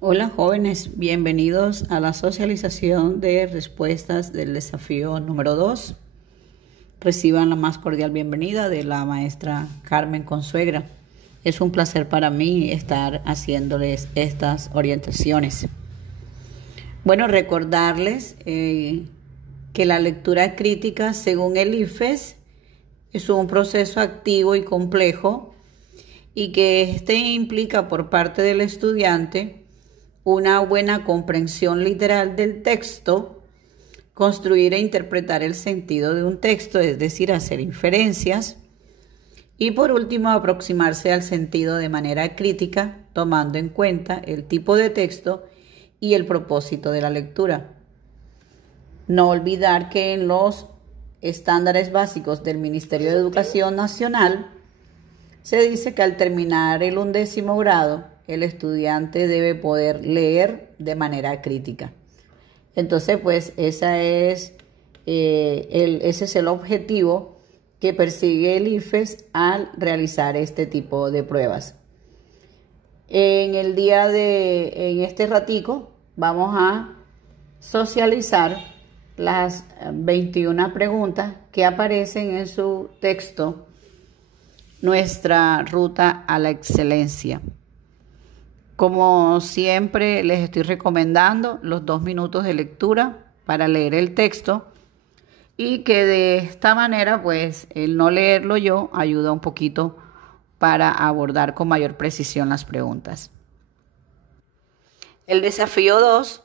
Hola jóvenes, bienvenidos a la socialización de respuestas del desafío número 2. Reciban la más cordial bienvenida de la maestra Carmen Consuegra. Es un placer para mí estar haciéndoles estas orientaciones. Bueno, recordarles que la lectura crítica, según el IFES, es un proceso activo y complejo y que este implica por parte del estudiante una buena comprensión literal del texto, construir e interpretar el sentido de un texto, es decir, hacer inferencias, y por último aproximarse al sentido de manera crítica, tomando en cuenta el tipo de texto y el propósito de la lectura. No olvidar que en los estándares básicos del Ministerio de Educación Nacional se dice que al terminar el 11º grado, el estudiante debe poder leer de manera crítica. Entonces, pues ese es el objetivo que persigue el IFES al realizar este tipo de pruebas. En este ratico vamos a socializar las 21 preguntas que aparecen en su texto, Nuestra ruta a la excelencia. Como siempre, les estoy recomendando los 2 minutos de lectura para leer el texto y que de esta manera, pues, el no leerlo yo ayuda un poquito para abordar con mayor precisión las preguntas. El desafío 2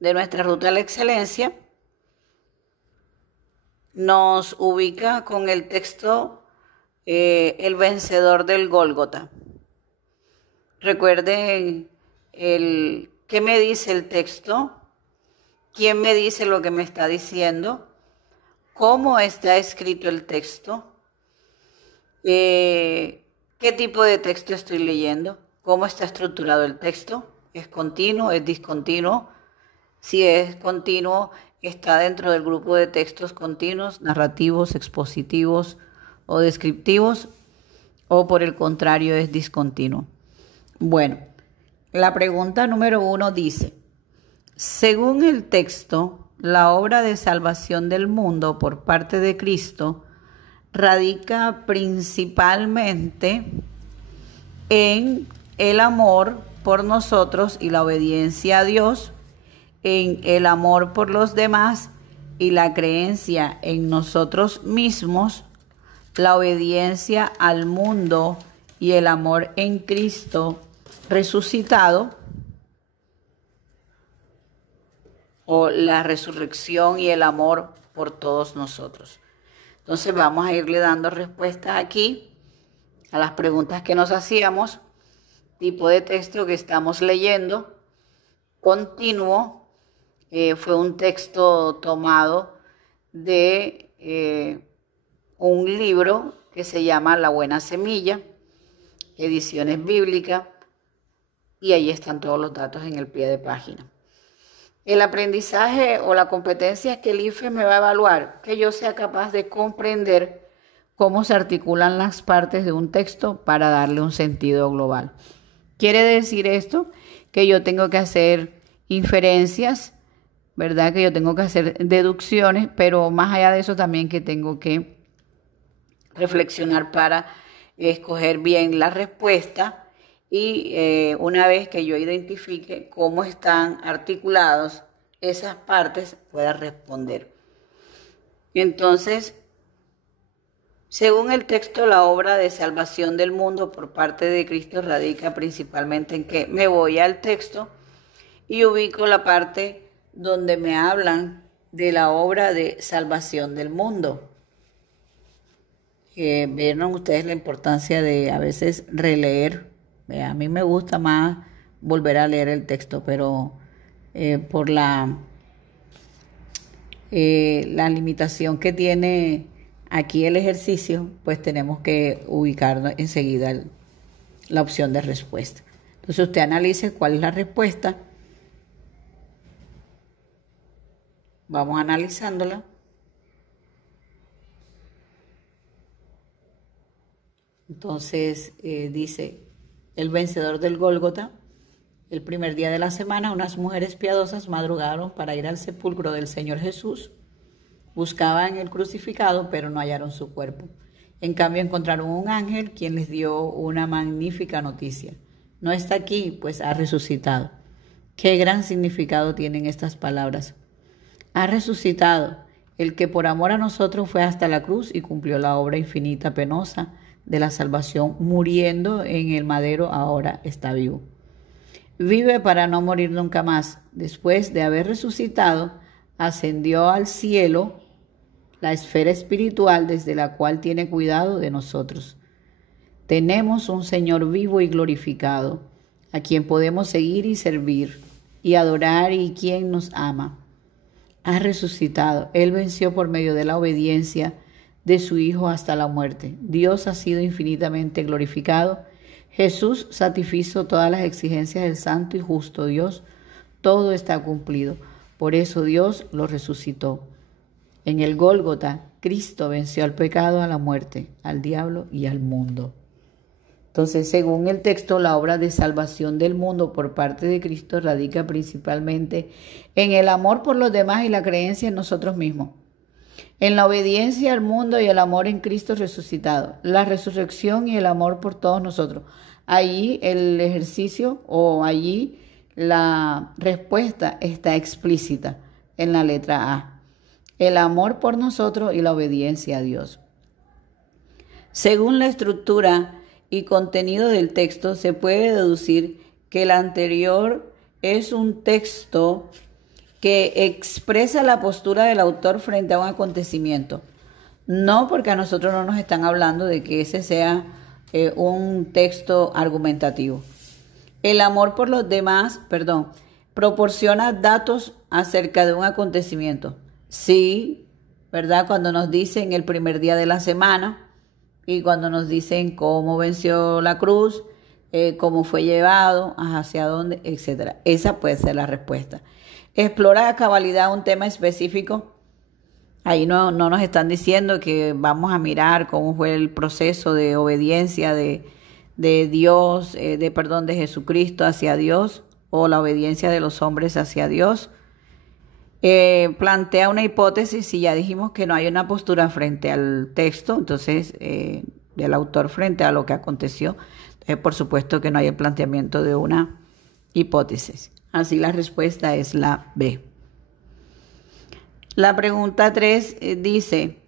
de nuestra ruta a la excelencia nos ubica con el texto El vencedor del Gólgota. Recuerden qué me dice el texto, quién me dice lo que me está diciendo, cómo está escrito el texto, qué tipo de texto estoy leyendo, cómo está estructurado el texto, es continuo, es discontinuo. Si es continuo, está dentro del grupo de textos continuos, narrativos, expositivos o descriptivos, o por el contrario es discontinuo. Bueno, la pregunta número 1 dice: según el texto, la obra de salvación del mundo por parte de Cristo radica principalmente en el amor por nosotros y la obediencia a Dios, en el amor por los demás y la creencia en nosotros mismos, la obediencia al mundo y el amor en Cristo resucitado, o la resurrección y el amor por todos nosotros. Entonces vamos a irle dando respuestas aquí a las preguntas que nos hacíamos, tipo de texto que estamos leyendo, continuo, fue un texto tomado de un libro que se llama La Buena Semilla, Ediciones Bíblicas, y ahí están todos los datos en el pie de página. El aprendizaje o la competencia que el IFES me va a evaluar, que yo sea capaz de comprender cómo se articulan las partes de un texto para darle un sentido global. Quiere decir esto que yo tengo que hacer inferencias, ¿verdad? Que yo tengo que hacer deducciones, pero más allá de eso también que tengo que reflexionar para escoger bien la respuesta. Y una vez que yo identifique cómo están articulados esas partes, pueda responder. Entonces, según el texto, la obra de salvación del mundo por parte de Cristo radica principalmente en que me voy al texto y ubico la parte donde me hablan de la obra de salvación del mundo. Vieron ustedes la importancia de a veces releer. A mí me gusta más volver a leer el texto, pero por la limitación que tiene aquí el ejercicio, pues tenemos que ubicar enseguida la opción de respuesta. Entonces usted analice cuál es la respuesta. Vamos analizándola. Entonces dice: el vencedor del Gólgota El primer día de la semana, unas mujeres piadosas madrugaron para ir al sepulcro del Señor Jesús. Buscaban el crucificado, pero no hallaron su cuerpo. En cambio, encontraron un ángel quien les dio una magnífica noticia. No está aquí, pues ha resucitado. Qué gran significado tienen estas palabras. Ha resucitado, el que por amor a nosotros fue hasta la cruz y cumplió la obra infinita, penosa de la salvación, muriendo en el madero, ahora está vivo. Vive para no morir nunca más. Después de haber resucitado, ascendió al cielo, la esfera espiritual desde la cual tiene cuidado de nosotros. Tenemos un Señor vivo y glorificado, a quien podemos seguir y servir y adorar, y quien nos ama. Ha resucitado. Él venció por medio de la obediencia de su Hijo hasta la muerte. Dios ha sido infinitamente glorificado. Jesús satisfizo todas las exigencias del santo y justo Dios. Todo está cumplido. Por eso Dios lo resucitó. En el Gólgota, Cristo venció al pecado, a la muerte, al diablo y al mundo. Entonces, según el texto, la obra de salvación del mundo por parte de Cristo radica principalmente en el amor por los demás y la creencia en nosotros mismos, en la obediencia al mundo y el amor en Cristo resucitado, la resurrección y el amor por todos nosotros. Allí el ejercicio o allí la respuesta está explícita en la letra A. El amor por nosotros y la obediencia a Dios. Según la estructura y contenido del texto, se puede deducir que el anterior es un texto que expresa la postura del autor frente a un acontecimiento. No porque a nosotros no nos están hablando de que ese sea un texto argumentativo. El amor por los demás, proporciona datos acerca de un acontecimiento. Sí, ¿verdad? Cuando nos dicen el primer día de la semana y cuando nos dicen cómo venció la cruz, cómo fue llevado, hacia dónde, etc. Esa puede ser la respuesta. Explora a cabalidad un tema específico. Ahí no nos están diciendo que vamos a mirar cómo fue el proceso de obediencia de Dios, de Jesucristo hacia Dios, o la obediencia de los hombres hacia Dios. Plantea una hipótesis y ya dijimos que no hay una postura frente al texto, entonces del autor frente a lo que aconteció. Por supuesto que no hay el planteamiento de una hipótesis. Así la respuesta es la B. La pregunta 3 dice,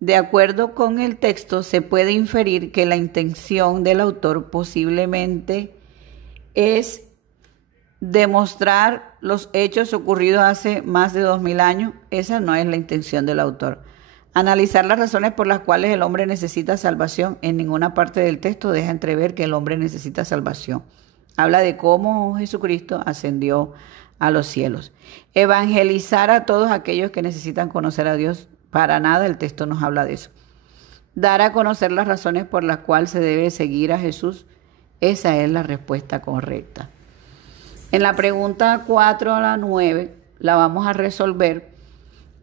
de acuerdo con el texto se puede inferir que la intención del autor posiblemente es demostrar los hechos ocurridos hace más de 2000 años. Esa no es la intención del autor. Analizar las razones por las cuales el hombre necesita salvación. En ninguna parte del texto deja entrever que el hombre necesita salvación. Habla de cómo Jesucristo ascendió a los cielos. Evangelizar a todos aquellos que necesitan conocer a Dios. Para nada el texto nos habla de eso. Dar a conocer las razones por las cuales se debe seguir a Jesús. Esa es la respuesta correcta. En la pregunta 4 a la 9 la vamos a resolver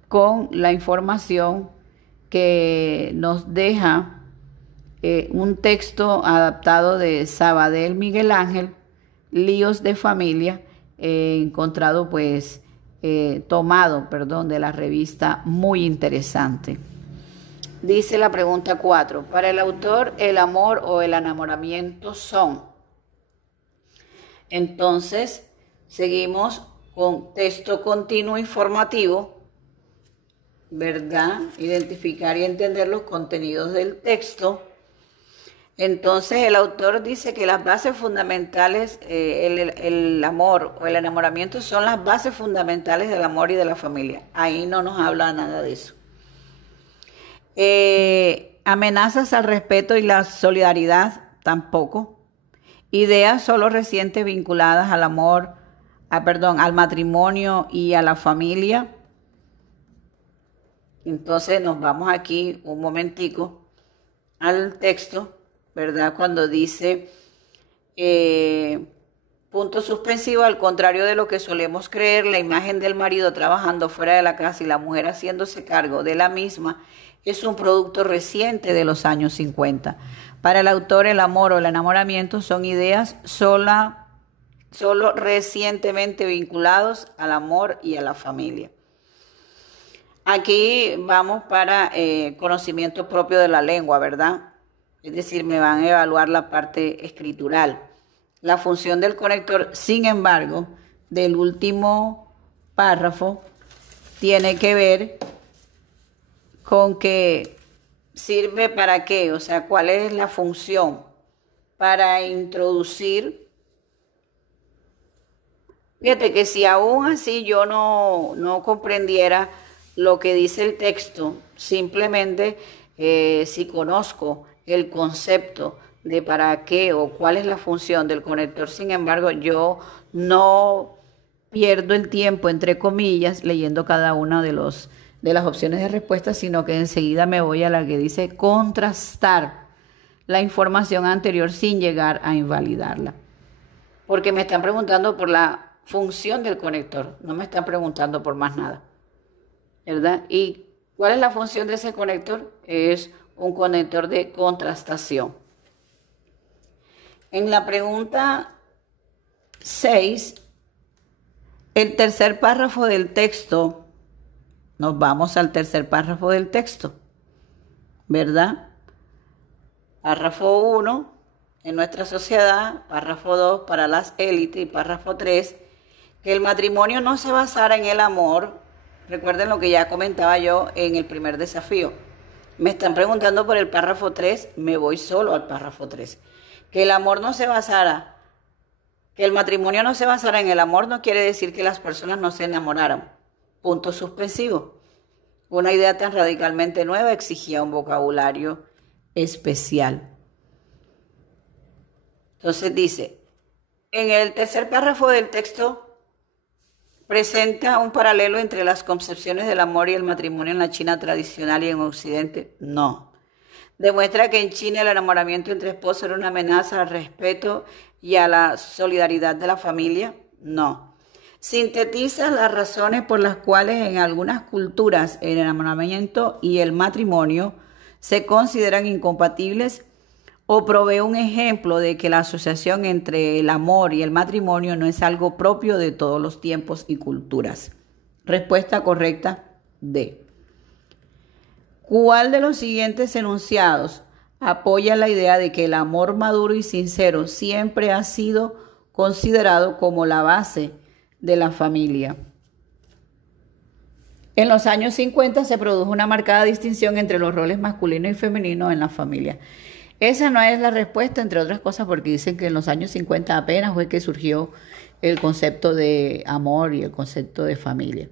con la información que nos deja un texto adaptado de Sabadell Miguel Ángel, Líos de Familia, tomado de la revista Muy Interesante. Dice la pregunta 4, para el autor el amor o el enamoramiento son. Entonces, seguimos con texto continuo informativo, ¿verdad? Identificar y entender los contenidos del texto. Entonces, el autor dice que las bases fundamentales, el amor o el enamoramiento son las bases fundamentales del amor y de la familia. Ahí no nos habla nada de eso. Amenazas al respeto y la solidaridad, tampoco. Ideas solo recientes vinculadas al amor, al matrimonio y a la familia. Entonces nos vamos aquí un momentico al texto, ¿verdad? Cuando dice punto suspensivo, al contrario de lo que solemos creer, la imagen del marido trabajando fuera de la casa y la mujer haciéndose cargo de la misma es un producto reciente de los años 50. Para el autor, el amor o el enamoramiento son ideas solo recientemente vinculados al amor y a la familia. Aquí vamos para conocimiento propio de la lengua, ¿verdad? Es decir, me van a evaluar la parte escritural. La función del conector, sin embargo, del último párrafo, tiene que ver con que sirve para qué, o sea, cuál es la función para introducir. Fíjate que si aún así yo no comprendiera lo que dice el texto, simplemente si conozco el concepto de para qué o cuál es la función del conector, sin embargo, yo no pierdo el tiempo, entre comillas, leyendo cada una de las opciones de respuesta, sino que enseguida me voy a la que dice contrastar la información anterior sin llegar a invalidarla. Porque me están preguntando por la función del conector, no me están preguntando por más nada, ¿verdad? ¿Y cuál es la función de ese conector? Es un conector de contrastación. En la pregunta 6, el tercer párrafo del texto, nos vamos al tercer párrafo del texto, ¿verdad? Párrafo 1, en nuestra sociedad, párrafo 2, para las élites, y párrafo 3, que el matrimonio no se basara en el amor. Recuerden lo que ya comentaba yo en el primer desafío. Me están preguntando por el párrafo 3, me voy solo al párrafo 3. Que el amor no se basara, que el matrimonio no se basara en el amor no quiere decir que las personas no se enamoraran. Punto suspensivo. Una idea tan radicalmente nueva exigía un vocabulario especial. Entonces dice, en el tercer párrafo del texto presenta un paralelo entre las concepciones del amor y el matrimonio en la China tradicional y en Occidente. No. Demuestra que en China el enamoramiento entre esposos era una amenaza al respeto y a la solidaridad de la familia. No. Sintetiza las razones por las cuales en algunas culturas el enamoramiento y el matrimonio se consideran incompatibles, o provee un ejemplo de que la asociación entre el amor y el matrimonio no es algo propio de todos los tiempos y culturas. Respuesta correcta, D. ¿Cuál de los siguientes enunciados apoya la idea de que el amor maduro y sincero siempre ha sido considerado como la base de la familia? En los años 50 se produjo una marcada distinción entre los roles masculinos y femeninos en la familia. Esa no es la respuesta, entre otras cosas, porque dicen que en los años 50 apenas fue que surgió el concepto de amor y el concepto de familia.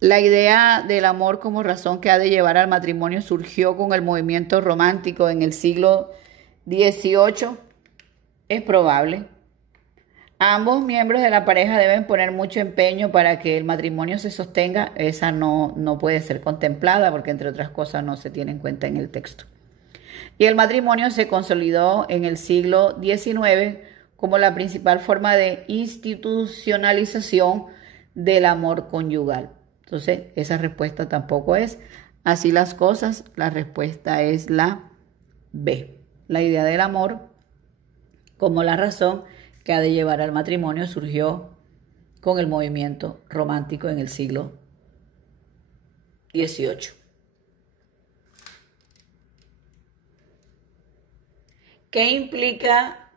La idea del amor como razón que ha de llevar al matrimonio surgió con el movimiento romántico en el siglo XVIII. Es probable. Ambos miembros de la pareja deben poner mucho empeño para que el matrimonio se sostenga. Esa no puede ser contemplada porque, entre otras cosas, no se tiene en cuenta en el texto. Y el matrimonio se consolidó en el siglo XIX como la principal forma de institucionalización del amor conyugal. Entonces, esa respuesta tampoco es. Así las cosas, la respuesta es la B. La idea del amor como la razón que ha de llevar al matrimonio surgió con el movimiento romántico en el siglo XVIII. ¿Qué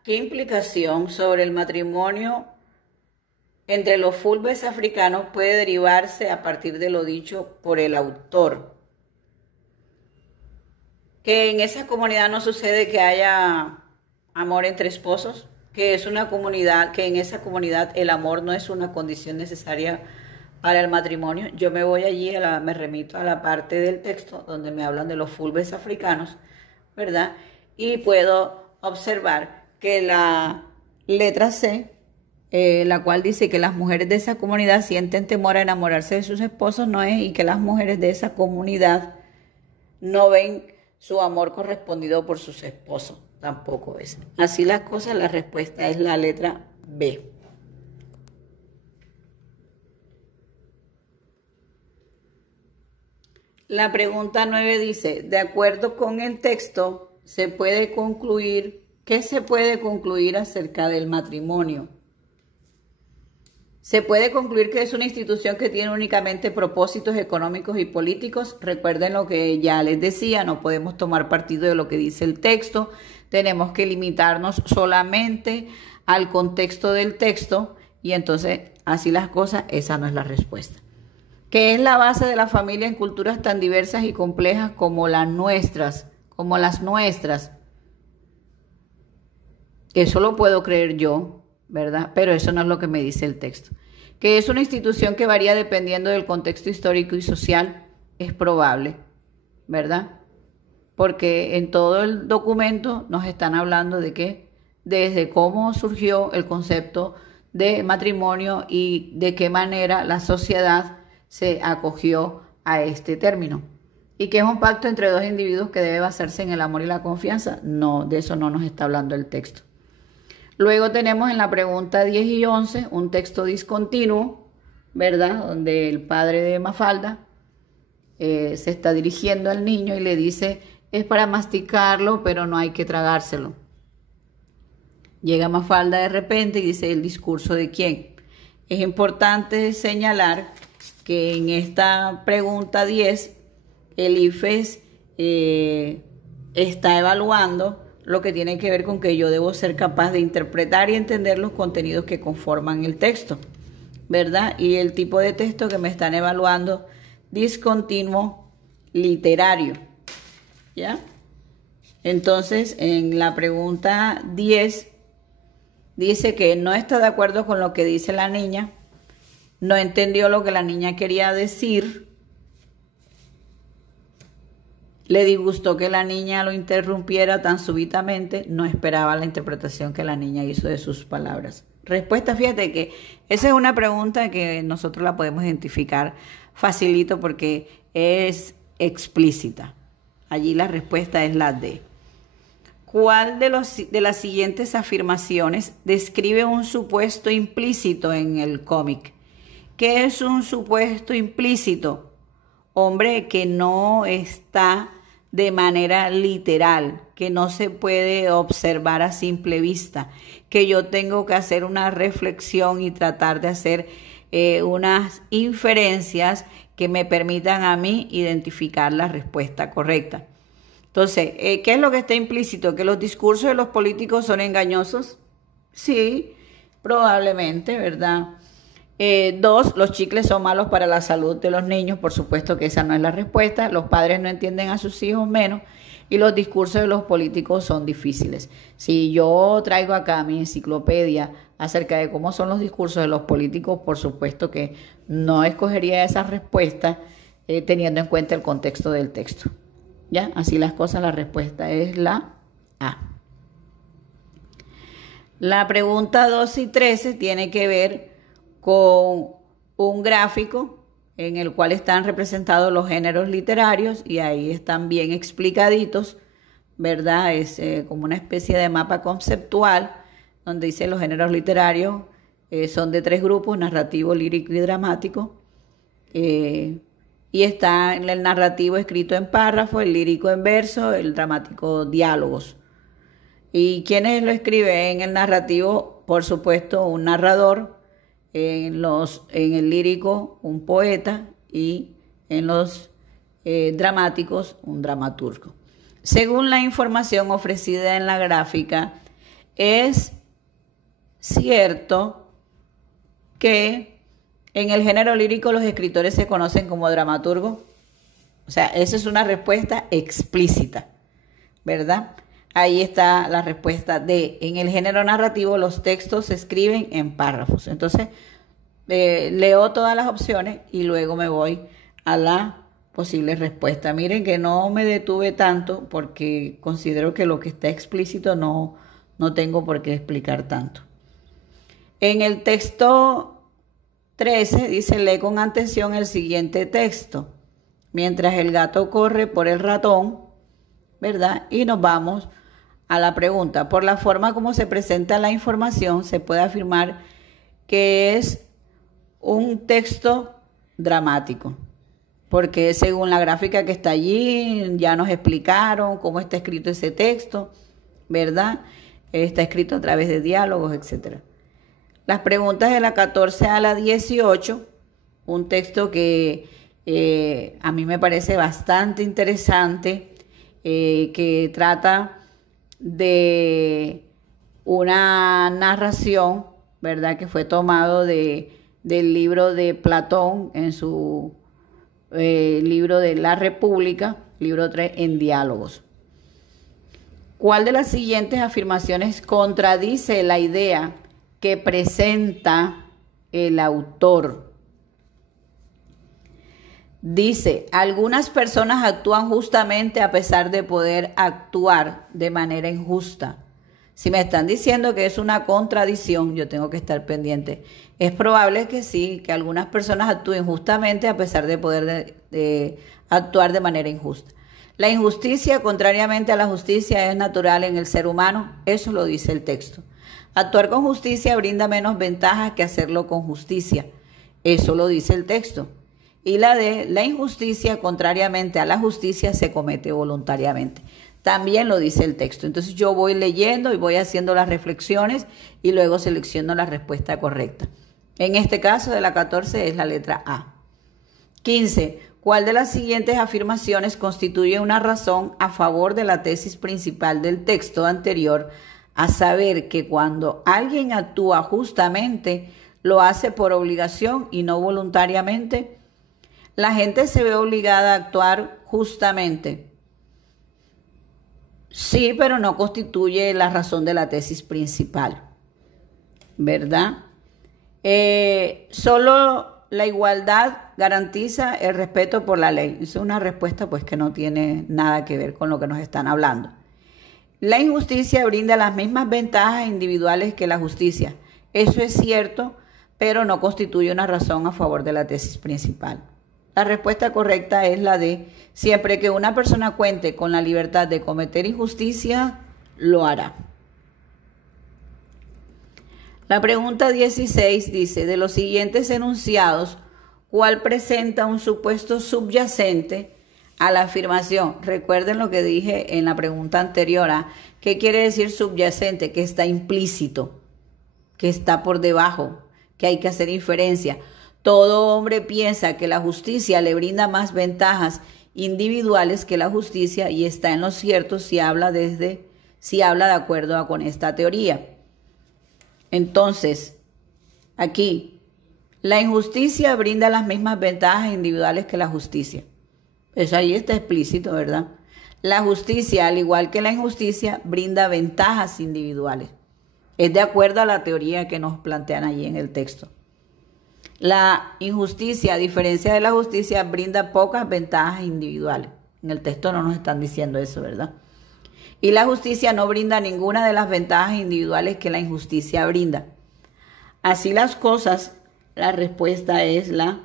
implicación sobre el matrimonio entre los fulbes africanos puede derivarse a partir de lo dicho por el autor? Que en esa comunidad no sucede que haya amor entre esposos, que es una comunidad, que en esa comunidad el amor no es una condición necesaria para el matrimonio. Yo me voy allí, me remito a la parte del texto donde me hablan de los fulbes africanos, ¿verdad? Y puedo observar que la letra C, la cual dice que las mujeres de esa comunidad sienten temor a enamorarse de sus esposos, no es, y que las mujeres de esa comunidad no ven su amor correspondido por sus esposos, tampoco es. Así las cosas, la respuesta es la letra B. La pregunta 9 dice, de acuerdo con el texto, ¿qué se puede concluir acerca del matrimonio? Se puede concluir que es una institución que tiene únicamente propósitos económicos y políticos. Recuerden lo que ya les decía, no podemos tomar partido de lo que dice el texto, tenemos que limitarnos solamente al contexto del texto y entonces así las cosas, esa no es la respuesta. ¿Qué es la base de la familia en culturas tan diversas y complejas como las nuestras? Eso lo puedo creer yo, ¿verdad? Pero eso no es lo que me dice el texto. Que es una institución que varía dependiendo del contexto histórico y social, es probable, ¿verdad? Porque en todo el documento nos están hablando de que desde cómo surgió el concepto de matrimonio y de qué manera la sociedad se acogió a este término. Y que es un pacto entre dos individuos que debe basarse en el amor y la confianza. No, de eso no nos está hablando el texto. Luego tenemos en la pregunta 10 y 11 un texto discontinuo, ¿verdad? Donde el padre de Mafalda se está dirigiendo al niño y le dice, es para masticarlo, pero no hay que tragárselo. Llega Mafalda de repente y dice, ¿el discurso de quién? Es importante señalar que en esta pregunta 10, el IFES está evaluando lo que tiene que ver con que yo debo ser capaz de interpretar y entender los contenidos que conforman el texto, ¿verdad? Y el tipo de texto que me están evaluando, discontinuo literario, ¿ya? Entonces, en la pregunta 10, dice que no está de acuerdo con lo que dice la niña, no entendió lo que la niña quería decir, le disgustó que la niña lo interrumpiera tan súbitamente, no esperaba la interpretación que la niña hizo de sus palabras. Respuesta, fíjate que esa es una pregunta que nosotros la podemos identificar facilito porque es explícita. Allí la respuesta es la D. ¿Cuál de las siguientes afirmaciones describe un supuesto implícito en el cómic? ¿Qué es un supuesto implícito? Hombre, que no está de manera literal, que no se puede observar a simple vista, que yo tengo que hacer una reflexión y tratar de hacer unas inferencias que me permitan a mí identificar la respuesta correcta. Entonces, ¿qué es lo que está implícito? ¿Que los discursos de los políticos son engañosos? Sí, probablemente, ¿verdad? 2, los chicles son malos para la salud de los niños. Por supuesto que esa no es la respuesta. Los padres no entienden a sus hijos menos y los discursos de los políticos son difíciles. Si yo traigo acá mi enciclopedia acerca de cómo son los discursos de los políticos, por supuesto que no escogería esa respuesta teniendo en cuenta el contexto del texto. ¿Ya? Así las cosas, la respuesta es la A. La pregunta 2 y 13 tiene que ver con un gráfico en el cual están representados los géneros literarios y ahí están bien explicaditos, ¿verdad? Es como una especie de mapa conceptual donde dice los géneros literarios son de 3 grupos, narrativo, lírico y dramático. Y está en el narrativo escrito en párrafo, el lírico en verso, el dramático diálogos. ¿Y quiénes lo escriben? En el narrativo, por supuesto, un narrador, en el lírico, un poeta, y en los dramáticos, un dramaturgo. Según la información ofrecida en la gráfica, es cierto que en el género lírico los escritores se conocen como dramaturgos. O sea, esa es una respuesta explícita, ¿verdad? Ahí está la respuesta D. En el género narrativo los textos se escriben en párrafos. Entonces, leo todas las opciones y luego me voy a la posible respuesta. Miren que no me detuve tanto porque considero que lo que está explícito no tengo por qué explicar tanto. En el texto 13 dice, lee con atención el siguiente texto. Mientras el gato corre por el ratón, ¿verdad? Y nos vamos a la pregunta. Por la forma como se presenta la información, se puede afirmar que es un texto dramático. Porque según la gráfica que está allí, ya nos explicaron cómo está escrito ese texto, ¿verdad? Está escrito a través de diálogos, etc. Las preguntas de la 14 a la 18, un texto que a mí me parece bastante interesante, que trata de una narración, ¿verdad?, que fue tomado del libro de Platón en su libro de La República, libro 3, en Diálogos. ¿Cuál de las siguientes afirmaciones contradice la idea que presenta el autor? Dice, algunas personas actúan justamente a pesar de poder actuar de manera injusta. Si me están diciendo que es una contradicción, yo tengo que estar pendiente. Es probable que sí, que algunas personas actúen justamente a pesar de poder actuar de manera injusta. La injusticia, contrariamente a la justicia, es natural en el ser humano. Eso lo dice el texto. Actuar con justicia brinda menos ventajas que hacerlo con justicia. Eso lo dice el texto. Y la injusticia, contrariamente a la justicia, se comete voluntariamente. También lo dice el texto. Entonces yo voy leyendo y voy haciendo las reflexiones y luego selecciono la respuesta correcta. En este caso de la 14 es la letra A. 15. ¿Cuál de las siguientes afirmaciones constituye una razón a favor de la tesis principal del texto anterior, a saber que cuando alguien actúa justamente, lo hace por obligación y no voluntariamente? La gente se ve obligada a actuar justamente. Sí, pero no constituye la razón de la tesis principal, ¿verdad? Solo la igualdad garantiza el respeto por la ley. Es una respuesta pues que no tiene nada que ver con lo que nos están hablando. La injusticia brinda las mismas ventajas individuales que la justicia. Eso es cierto, pero no constituye una razón a favor de la tesis principal. La respuesta correcta es la de siempre que una persona cuente con la libertad de cometer injusticia, lo hará. La pregunta 16 dice, de los siguientes enunciados, ¿cuál presenta un supuesto subyacente a la afirmación? Recuerden lo que dije en la pregunta anterior. ¿Qué quiere decir subyacente? Que está implícito, que está por debajo, que hay que hacer inferencia. Todo hombre piensa que la justicia le brinda más ventajas individuales que la justicia y está en lo cierto si habla de acuerdo con esta teoría. Entonces, aquí, la injusticia brinda las mismas ventajas individuales que la justicia. Eso ahí está explícito, ¿verdad? La justicia, al igual que la injusticia, brinda ventajas individuales. Es de acuerdo a la teoría que nos plantean allí en el texto. La injusticia, a diferencia de la justicia, brinda pocas ventajas individuales. En el texto no nos están diciendo eso, ¿verdad? Y la justicia no brinda ninguna de las ventajas individuales que la injusticia brinda. Así las cosas, la respuesta es la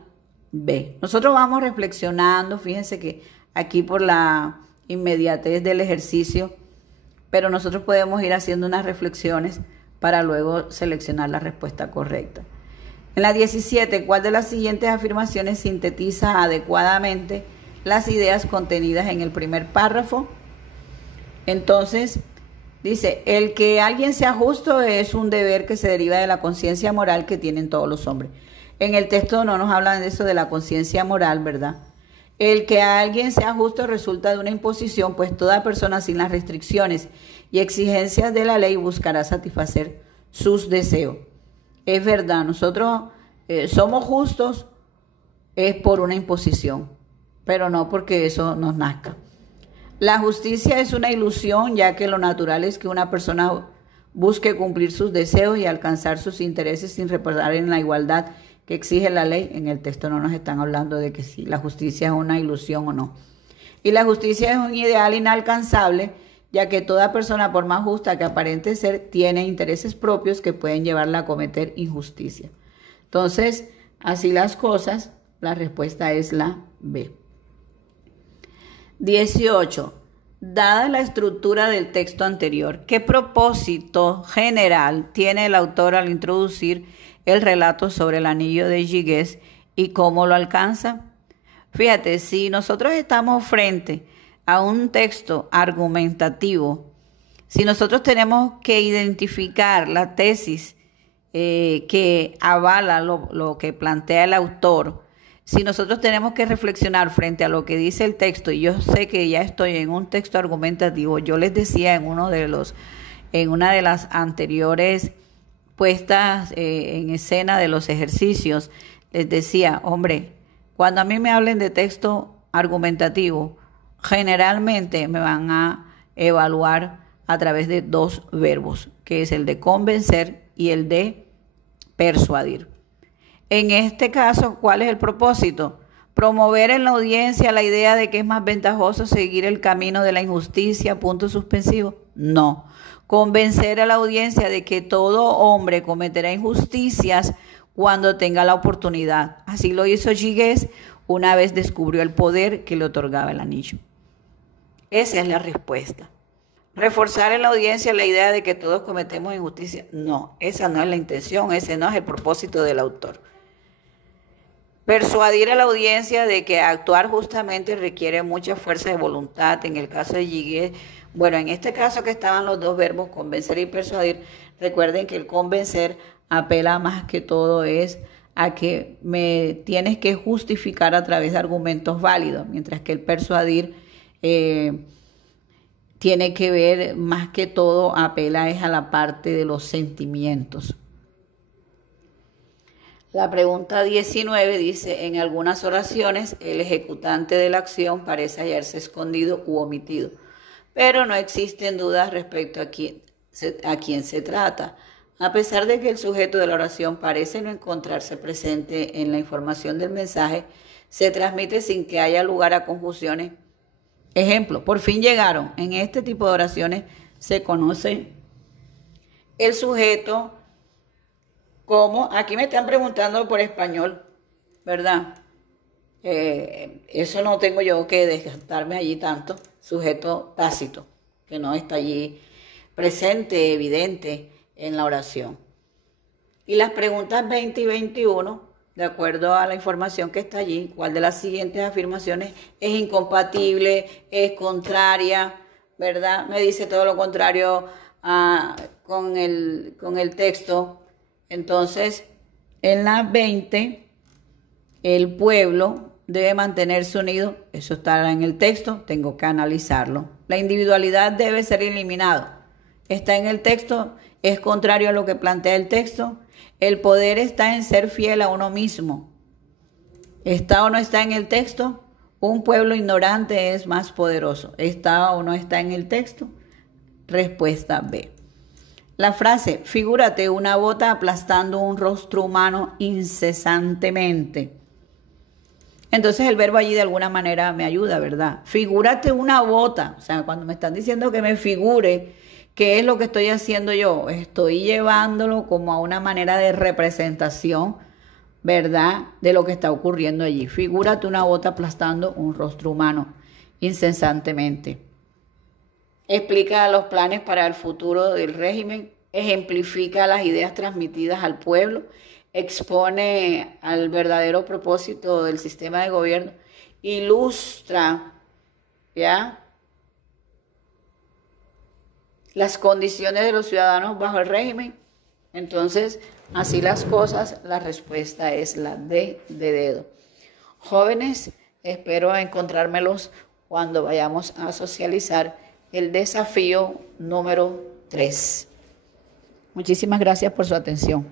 B. Nosotros vamos reflexionando, fíjense que aquí por la inmediatez del ejercicio, pero nosotros podemos ir haciendo unas reflexiones para luego seleccionar la respuesta correcta. En la 17, ¿cuál de las siguientes afirmaciones sintetiza adecuadamente las ideas contenidas en el primer párrafo? Entonces, dice, el que alguien sea justo es un deber que se deriva de la conciencia moral que tienen todos los hombres. En el texto no nos hablan de eso de la conciencia moral, ¿verdad? El que alguien sea justo resulta de una imposición, pues toda persona sin las restricciones y exigencias de la ley buscará satisfacer sus deseos. Es verdad, nosotros somos justos es por una imposición, pero no porque eso nos nazca. La justicia es una ilusión, ya que lo natural es que una persona busque cumplir sus deseos y alcanzar sus intereses sin reparar en la igualdad que exige la ley. En el texto no nos están hablando de que si la justicia es una ilusión o no. Y la justicia es un ideal inalcanzable, ya que toda persona, por más justa que aparente ser, tiene intereses propios que pueden llevarla a cometer injusticia. Entonces, así las cosas, la respuesta es la B. 18. Dada la estructura del texto anterior, ¿qué propósito general tiene el autor al introducir el relato sobre el anillo de Giges y cómo lo alcanza? Fíjate, si nosotros estamos frente a un texto argumentativo, si nosotros tenemos que identificar la tesis que avala lo que plantea el autor, si nosotros tenemos que reflexionar frente a lo que dice el texto, y yo sé que ya estoy en un texto argumentativo, yo les decía en una de las anteriores puestas en escena de los ejercicios, les decía, hombre, cuando a mí me hablen de texto argumentativo, generalmente me van a evaluar a través de dos verbos, que es el de convencer y el de persuadir. En este caso, ¿cuál es el propósito? Promover en la audiencia la idea de que es más ventajoso seguir el camino de la injusticia, punto suspensivo. No. Convencer a la audiencia de que todo hombre cometerá injusticias cuando tenga la oportunidad. Así lo hizo Giges una vez descubrió el poder que le otorgaba el anillo. Esa es la respuesta. Reforzar en la audiencia la idea de que todos cometemos injusticia. No, esa no es la intención, ese no es el propósito del autor. Persuadir a la audiencia de que actuar justamente requiere mucha fuerza de voluntad. En el caso de Giges, bueno, en este caso que estaban los dos verbos, convencer y persuadir, recuerden que el convencer apela más que todo es a que me tienes que justificar a través de argumentos válidos, mientras que el persuadir tiene que ver más que todo, apela es a la parte de los sentimientos. La pregunta 19 dice, en algunas oraciones el ejecutante de la acción parece hallarse escondido u omitido, pero no existen dudas respecto a quién se trata. A pesar de que el sujeto de la oración parece no encontrarse presente en la información del mensaje, se transmite sin que haya lugar a confusiones. Ejemplo, por fin llegaron. En este tipo de oraciones se conoce el sujeto como, aquí me están preguntando por español, ¿verdad? Eso no tengo yo que desgastarme allí tanto. Sujeto tácito, que no está allí presente, evidente en la oración. Y las preguntas 20 y 21, de acuerdo a la información que está allí, ¿cuál de las siguientes afirmaciones es incompatible, es contraria, verdad? Me dice todo lo contrario con el texto. Entonces, en la 20, el pueblo debe mantenerse unido. Eso está en el texto, tengo que analizarlo. La individualidad debe ser eliminado. Está en el texto, es contrario a lo que plantea el texto. El poder está en ser fiel a uno mismo. ¿Está o no está en el texto? Un pueblo ignorante es más poderoso. ¿Está o no está en el texto? Respuesta B. La frase, figúrate una bota aplastando un rostro humano incesantemente. Entonces el verbo allí de alguna manera me ayuda, ¿verdad? Figúrate una bota. O sea, cuando me están diciendo que me figure, ¿qué es lo que estoy haciendo yo? Estoy llevándolo como a una manera de representación, ¿verdad? De lo que está ocurriendo allí. Figúrate una bota aplastando un rostro humano incesantemente. Explica los planes para el futuro del régimen, ejemplifica las ideas transmitidas al pueblo, expone al verdadero propósito del sistema de gobierno, ilustra, ¿ya?, las condiciones de los ciudadanos bajo el régimen. Entonces, así las cosas, la respuesta es la D de dedo. Jóvenes, espero encontrármelos cuando vayamos a socializar el desafío número 3. Muchísimas gracias por su atención.